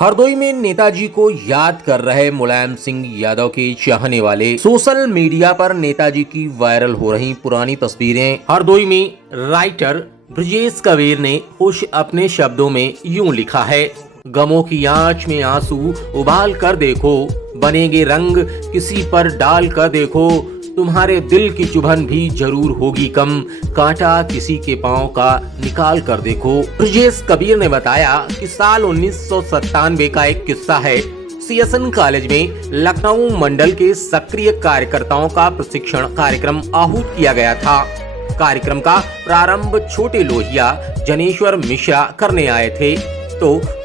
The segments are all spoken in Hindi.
हरदोई में नेताजी को याद कर रहे मुलायम सिंह यादव के चाहने वाले सोशल मीडिया पर नेताजी की वायरल हो रही पुरानी तस्वीरें। हरदोई में राइटर ब्रजेश कबीर ने कुछ अपने शब्दों में यूं लिखा है। गमों की आंच में आंसू उबाल कर देखो, बनेंगे रंग किसी पर डाल कर देखो, तुम्हारे दिल की चुभन भी जरूर होगी कम, कांटा किसी के पांव का निकाल कर देखो। ब्रजेश कबीर ने बताया कि साल 1997 का एक किस्सा है। सीएसएन कॉलेज में लखनऊ मंडल के सक्रिय कार्यकर्ताओं का प्रशिक्षण कार्यक्रम आहूत किया गया था। कार्यक्रम का प्रारंभ छोटे लोहिया जनेश्वर मिश्रा करने आए थे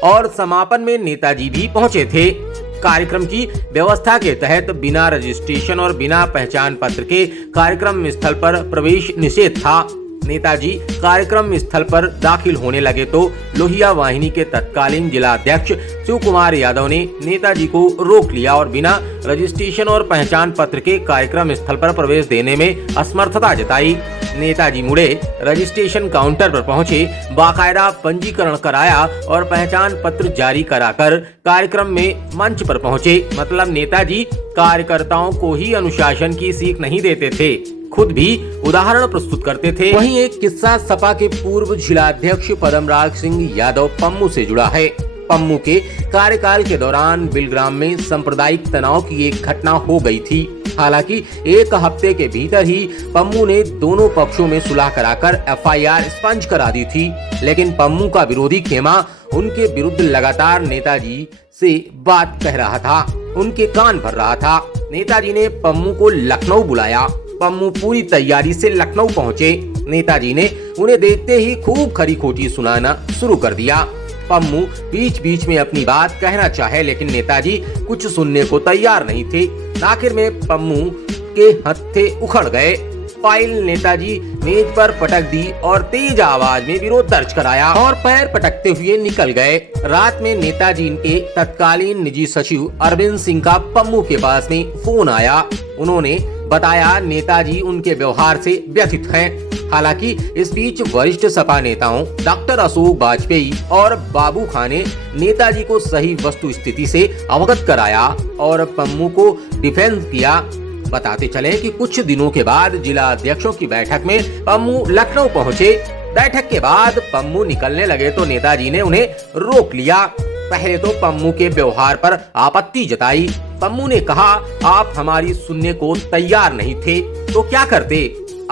और समापन में नेताजी भी पहुंचे थे। कार्यक्रम की व्यवस्था के तहत बिना रजिस्ट्रेशन और बिना पहचान पत्र के कार्यक्रम स्थल पर प्रवेश निषेध था। नेताजी कार्यक्रम स्थल पर दाखिल होने लगे तो लोहिया वाहिनी के तत्कालीन जिला अध्यक्ष शिव कुमार यादव ने नेताजी को रोक लिया और बिना रजिस्ट्रेशन और पहचान पत्र के कार्यक्रम स्थल पर प्रवेश देने में असमर्थता जताई। नेताजी मुड़े, रजिस्ट्रेशन काउंटर पर पहुंचे, बाकायदा पंजीकरण कराया और पहचान पत्र जारी कराकर कार्यक्रम में मंच पर पहुंचे। मतलब नेताजी कार्यकर्ताओं को ही अनुशासन की सीख नहीं देते थे, खुद भी उदाहरण प्रस्तुत करते थे। वहीं एक किस्सा सपा के पूर्व जिलाध्यक्ष पदमराज सिंह यादव पम्मू से जुड़ा है। पम्मू के कार्यकाल के दौरान बिलग्राम में सांप्रदायिक तनाव की एक घटना हो गई थी। हालांकि एक हफ्ते के भीतर ही पम्मू ने दोनों पक्षों में सुलह कराकर एफआईआर स्पंज करा दी थी, लेकिन पम्मू का विरोधी खेमा उनके विरुद्ध लगातार नेताजी से बात कह रहा था, उनके कान भर रहा था। नेताजी ने पम्मू को लखनऊ बुलाया। पम्मू पूरी तैयारी से लखनऊ पहुंचे। नेताजी ने उन्हें देखते ही खूब खरी खोटी सुनाना शुरू कर दिया। पम्मू बीच बीच में अपनी बात कहना चाहे, लेकिन नेताजी कुछ सुनने को तैयार नहीं थे। आखिर में पम्मू के हत्थे उखड़ गए। फाइल नेताजी मेज पर पटक दी और तेज आवाज में विरोध दर्ज कराया और पैर पटकते हुए निकल गए। रात में नेताजी के तत्कालीन निजी सचिव अरविंद सिंह का पम्मू के पास में फोन आया। उन्होंने बताया नेताजी उनके व्यवहार से व्यथित हैं। हालांकि इस बीच वरिष्ठ सपा नेताओं डॉक्टर अशोक वाजपेयी और बाबू खान ने नेताजी को सही वस्तु स्थिति से अवगत कराया और पम्मू को डिफेंस किया। बताते चले कि कुछ दिनों के बाद जिला अध्यक्षों की बैठक में पम्मू लखनऊ पहुंचे। बैठक के बाद पम्मू निकलने लगे तो नेताजी ने उन्हें रोक लिया। पहले तो पम्मू के व्यवहार पर आपत्ति जताई। पम्मू ने कहा, आप हमारी सुनने को तैयार नहीं थे तो क्या करते,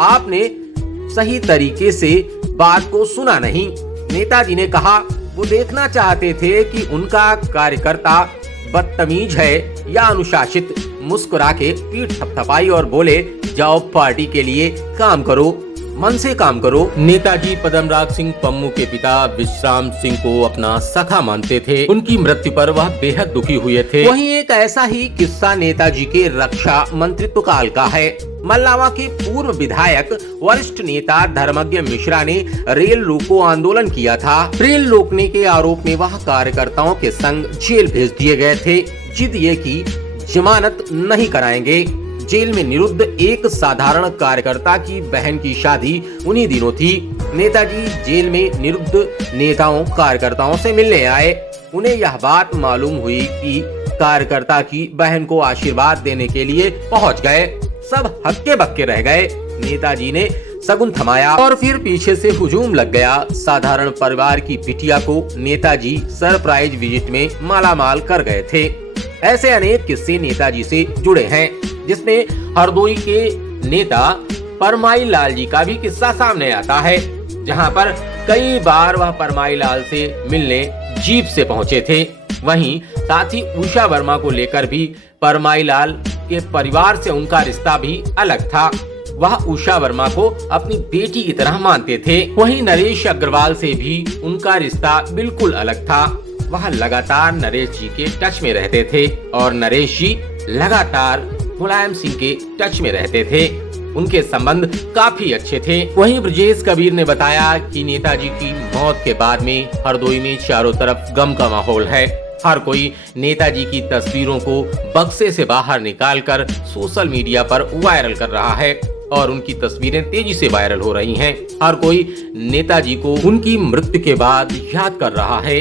आपने सही तरीके से बात को सुना नहीं। नेताजी ने कहा वो देखना चाहते थे कि उनका कार्यकर्ता बदतमीज है या अनुशासित। मुस्कुरा के पीठ थपथपाई और बोले, जाओ पार्टी के लिए काम करो, मन से काम करो। नेताजी पदमराज सिंह पम्मू के पिता विश्राम सिंह को अपना सखा मानते थे। उनकी मृत्यु पर वह बेहद दुखी हुए थे। वहीं एक ऐसा ही किस्सा नेताजी के रक्षा मंत्रित्व काल का है। मल्लावा के पूर्व विधायक वरिष्ठ नेता धर्मज्ञ मिश्रा ने रेल रोको आंदोलन किया था। रेल रोकने के आरोप में वह कार्यकर्ताओं के संग जेल भेज दिए गए थे। जिद ये की जमानत नहीं कराएंगे। जेल में निरुद्ध एक साधारण कार्यकर्ता की बहन की शादी उन्हीं दिनों थी। नेताजी जेल में निरुद्ध नेताओं कार्यकर्ताओं से मिलने आए। उन्हें यह बात मालूम हुई कि कार्यकर्ता की बहन को आशीर्वाद देने के लिए पहुंच गए। सब हक्के बक्के रह गए। नेताजी ने सगुन थमाया और फिर पीछे से हुजूम लग गया। साधारण परिवार की बिटिया को नेताजी सरप्राइज विजिट में मालामाल कर गए थे। ऐसे अनेक किस्से नेताजी से जुड़े हैं, जिसमें हरदोई के नेता परमाई लाल जी का भी किस्सा सामने आता है, जहां पर कई बार वह परमाई लाल से मिलने जीप से पहुंचे थे। वहीं साथ ही उषा वर्मा को लेकर भी परमाई लाल के परिवार से उनका रिश्ता भी अलग था। वह उषा वर्मा को अपनी बेटी की तरह मानते थे। वहीं नरेश अग्रवाल से भी उनका रिश्ता बिल्कुल अलग था। वह लगातार नरेश जी के टच में रहते थे और नरेश जी लगातार मुलायम सिंह के टच में रहते थे। उनके संबंध काफी अच्छे थे। वहीं ब्रजेश कबीर ने बताया कि नेताजी की मौत के बाद में हरदोई में चारों तरफ गम का माहौल है। हर कोई नेताजी की तस्वीरों को बक्से से बाहर निकालकर सोशल मीडिया पर वायरल कर रहा है और उनकी तस्वीरें तेजी से वायरल हो रही हैं। हर कोई नेताजी को उनकी मृत्यु के बाद याद कर रहा है।